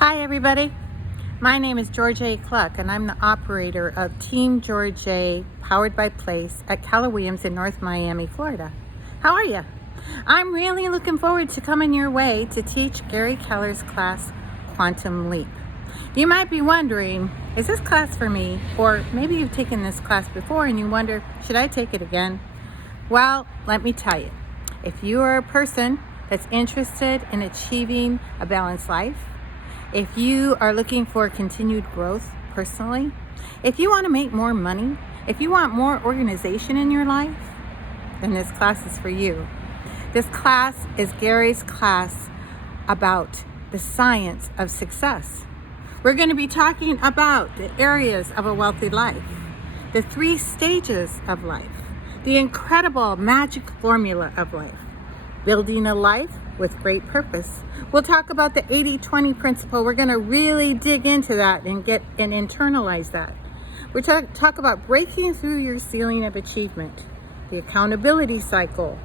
Hi everybody, my name is Georgee Kluck and I'm the operator of Team Georgee powered by Place at Keller Williams in North Miami, Florida. How are you? I'm really looking forward to coming your way to teach Gary Keller's class, Quantum Leap. You might be wondering, is this class for me? Or maybe you've taken this class before and you wonder, should I take it again? Well, let me tell you, if you are a person that's interested in achieving a balanced life, if you are looking for continued growth personally, if you want to make more money, if you want more organization in your life, then this class is for you. This class is Gary's class about the science of success. We're going to be talking about the areas of a wealthy life, the 3 stages of life, the incredible magic formula of life, building a life with great purpose. We'll talk about the 80-20 principle. We're going to really dig into that and internalize that. We're talk about breaking through your ceiling of achievement, the accountability cycle,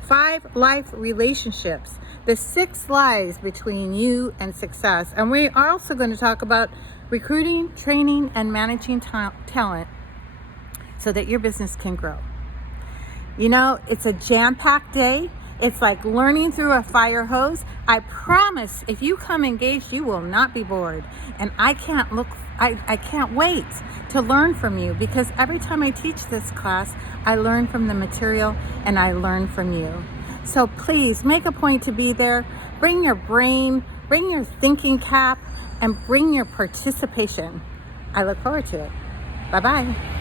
5 life relationships, the 6 lies between you and success. And we are also going to talk about recruiting, training, and managing talent so that your business can grow. You know, it's a jam-packed day. It's like learning through a fire hose. I promise if you come engaged, you will not be bored. And I can't wait to learn from you, because every time I teach this class, I learn from the material and I learn from you. So please make a point to be there. Bring your brain, bring your thinking cap, and bring your participation. I look forward to it. Bye-bye.